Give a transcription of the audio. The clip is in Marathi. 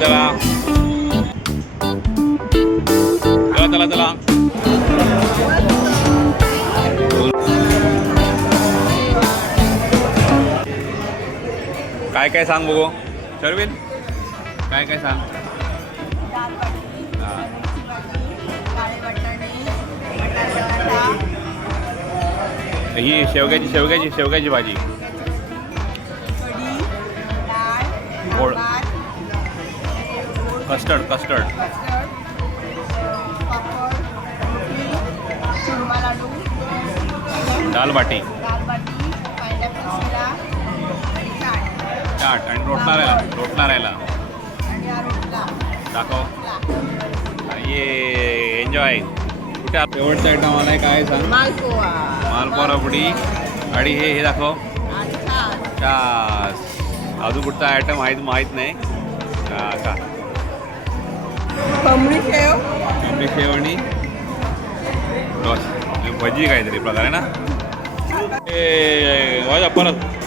चला चला चला चला चला. काय काय सांग बघू शर्विन, काय काय सांग. ही शेवग्याची शेवग्याची शेवग्याची भाजी, गोड कस्टर्ड कस्टर्ड, दाल बाटी, चाट आणि रोटला राहिला दाखव. ये एन्जॉय. कुठे शेवटचा आयटम आलाय काय सांग. मालपुआ रबडी आणि हे दाखव. छास. अजून कुठचा आयटम माहीत नाही का. कोंबडी शेव आणि भजी काहीतरी प्रकार आहे ना. परत